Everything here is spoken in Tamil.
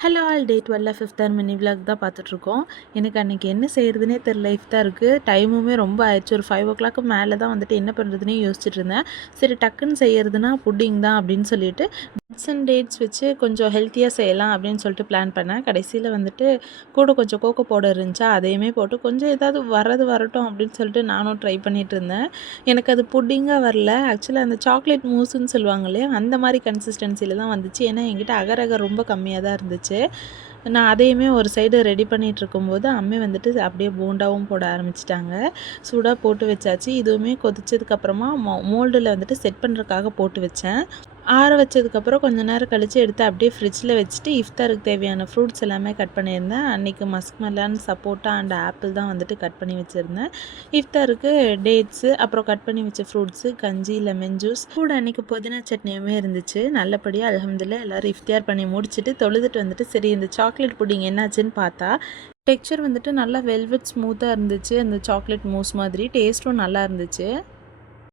Hello all day 12 fifth and mini vlog தான் பார்த்துட்ருக்கோம். எனக்கு அன்றைக்கி என்ன செய்கிறதுனே தெரில. தான் இருக்குது, டைமுமே ரொம்ப ஆயிடுச்சு. ஒரு 5 o'clock மேலே தான் வந்துட்டு என்ன பண்ணுறதுனே யோசிச்சுட்டு இருந்தேன். சரி டக்குன்னு செய்கிறதுனா புட்டிங் தான் அப்படின்னு சொல்லிட்டு நட்ஸ் அண்ட் டேட்ஸ் வச்சு கொஞ்சம் ஹெல்த்தியாக செய்யலாம் அப்படின்னு சொல்லிட்டு பிளான் பண்ணேன். கடைசியில் வந்துட்டு கூட கொஞ்சம் கோகோ பவுடர் இருந்துச்சா, அதையுமே போட்டு கொஞ்சம் ஏதாவது வரட்டும் அப்படின்னு சொல்லிட்டு நானும் ட்ரை பண்ணிகிட்டு இருந்தேன். எனக்கு அது புட்டிங்காக வரல. ஆக்சுவலாக அந்த சாக்லேட் மூஸுன்னு சொல்லுவாங்க இல்லையா, அந்த மாதிரி கன்சிஸ்டன்சியில் தான் வந்துச்சு. ஏன்னா என்கிட்ட அகர் ரொம்ப கம்மியாக தான் இருந்துச்சு. நான் அதையுமே ஒரு சைடு ரெடி பண்ணிகிட்டு இருக்கும்போது அம்மே வந்துட்டு அப்படியே போண்டாவும் போட ஆரம்பிச்சிட்டாங்க. சூடாக போட்டு வச்சாச்சு. இதுவுமே கொதிச்சதுக்கப்புறமா மோல்டில் வந்துட்டு செட் பண்ணுறதுக்காக போட்டு வச்சேன். ஆற வச்சதுக்கப்புறம் கொஞ்சம் நேரம் கழித்து எடுத்து அப்படியே ஃப்ரிட்ஜில் வச்சுட்டு இஃப்தாருக்கு தேவையான ஃப்ரூட்ஸ் எல்லாமே கட் பண்ணியிருந்தேன். அன்றைக்கி மஸ்க்மெலன், சப்போட்டா அண்ட் ஆப்பிள் தான் வந்துட்டு கட் பண்ணி வச்சுருந்தேன். இஃப்தாருக்கு டேட்ஸு, அப்புறம் கட் பண்ணி வச்ச ஃப்ரூட்ஸு, கஞ்சி, லெமன் ஜூஸ் கூட அன்றைக்கி புதினா சட்னியுமே இருந்துச்சு. நல்லபடியாக அல்ஹம்துலில்லாஹ் எல்லோரும் இஃப்தியார் பண்ணி முடிச்சுட்டு தொழுதுட்டு வந்துட்டு சரி இந்த சாக்லேட் புட்டிங் என்னாச்சுன்னு பார்த்தா, டெக்ஸ்சர் வந்துட்டு நல்லா வெல்வெட் ஸ்மூத்தாக இருந்துச்சு. அந்த சாக்லேட் மூஸ் மாதிரி டேஸ்ட்டும் நல்லா இருந்துச்சு.